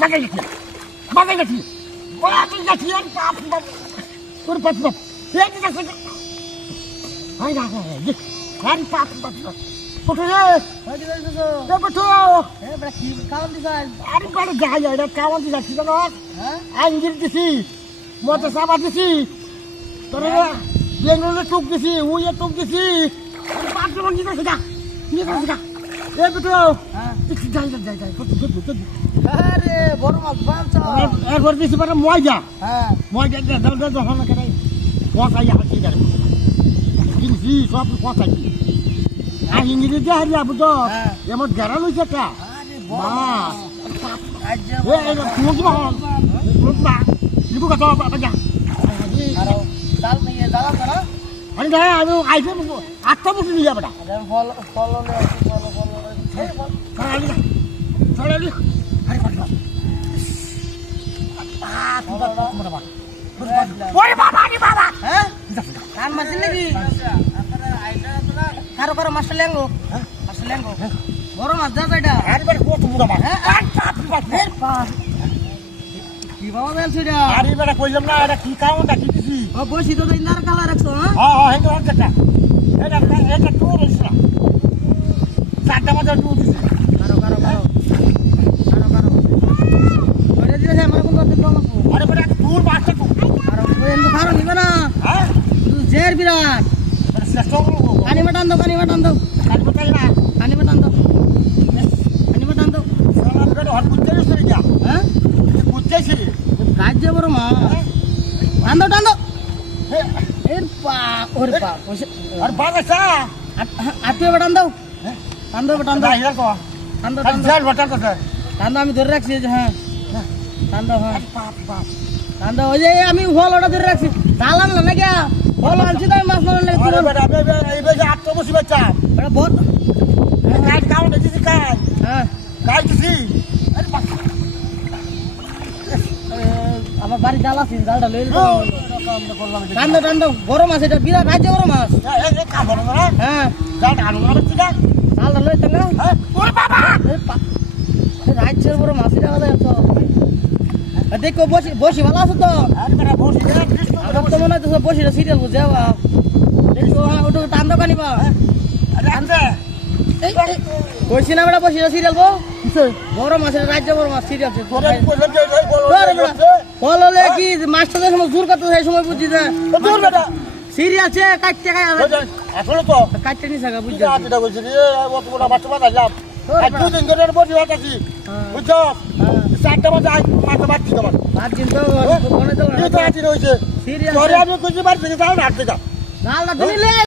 বাজাই গেছি বাজাই গেছি বাজাই গেছি আর বাপ বাপ তোর বাপ বাপ এই যে দেখো হাই না আর বাপ বাপ ওঠো রে এ বটো এ বড় কি কাম দিছাল আর বড় যাই এটা কামন দিছ কি জানো হ্যাঁ আঙ্গির দিছি মতো সাবা দিছি তোরে বেঙ্গলে টুক দিছি উইয়ে টুক দিছি বাপ বাপ কি করছিস কি করছিস এ বটো হ্যাঁ যাই যাই যাই যাই আরে বড় মাছ বাঁচা একবার দিছি পারে ময়দা হ্যাঁ ময়দা দে দল দল হল করে কথা ইয়া কি করে কিনছি সব কথা কি আর ইংরেজি দিয়ে হারিয়া বুঝো এমন গেরাল হয়েছে একটা আরে মা আজ এ ফুট মা ফুট মা লিবু কথা বাজা আর ডাল নিয়ে দাঁড়া না আরে না আমি আইফে আটটা বসে নিয়ে যাবে না আরে ফল ফল লে ফল ফল এই ফল ছাড়ালি ছাড়ালি আরে বাবা ওরে বাবা রে বাবা হ্যাঁ কান মারছিস নাকি কারো কারো মাছ লেঙ্গো মাছ লেঙ্গো বড় মাছ যা এটা আরে বাবা কত মুড়া মার কি বাবা বেল ছুড়া আরে বাবা কইলাম না এটা কি কাম এটা কি দিছি ও বসি তো ইন্দার কালা রাখছো হ্যাঁ হ্যাঁ হেটো হচ্ছে এটা টুর হইছে চারটা মাঝে টুর দিছি কারো কারো কারো কারো কারো ওরে দিলে আমরা কোন করতে পারবো আরে বাবা টুর পাঁচটা টুর কারো কোন তো কারো নিবে না হ্যাঁ তুই জের বিরাট শ্রেষ্ঠ পানি বাটান দাও কাজ করতে না পানি বাটান দাও সালাম করে হট বুঝতে গেছে যা হ্যাঁ বুঝতেছি রাজ্য বড় মা টান দাও এর পা ওর পা আর বাগাসা আটকে বাটান দাও টান দাও টান দাও দাইরা তো টান দাও আর জেল বটা তো টান দাও আমি ধরে রাখছি এই যে হ্যাঁ টান দাও হ্যাঁ বাপ বাপ টান দাও ওই যে আমি ফল ওটা ধরে রাখছি চালান না নাকি ফল আনছি তো আমি মাছ মারলে আরে বেটা এই বেজে আটটা বসি বাচ্চা এটা বহুত কাজ কাম দিছি কাজ হ্যাঁ কাজ দিছি আরে বাপ আমার বাড়ি জাল আছে জালটা লইলে করলাম টান দাও বড় মাছ এটা বিরাট রাজ্য বড় মাছ এই কাম বলো না হ্যাঁ যা ডালো না ঠিক আছে জালটা লই তাঙ্গা হ্যাঁ ওরে বাবা রাজ্যের বড় মাছ এটা কথা তো দেখো বসি বসি ভালো আছো তো আরে বেটা বসি রে আমার তো মনে হচ্ছে বসিটা সিরিয়াল বুঝে যাওয়া দেখো হ্যাঁ ওটা টান দাও কানিবা আরে আনতে কইছি না বেটা বসিটা সিরিয়াল বো বড় মাছের রাজ্য বড় মাছ সিরিয়াল তোরে কইলাম যে এই বলো বল হলে কি মাছটা সময় জোর করতে সেই সময় বুঝছি যে তোর বেটা সিরিয়াল আছে কাটতে খাই আসলে তো কাটতে নি থাকা বুঝছি এটা বলছি রে অত বড় বাচ্চা বাজা যাব আর দুদিন ধরে বসি হতাছি বুঝছো চারটা বাজে মাথা বাচ্চি তোমার বাদ দিন তো মনে তো এই তো আছি রয়েছে সিরিয়াল তোরে আমি কইছি বাড়ি থেকে যাও না হাঁটতে যাও ডালটা দিলে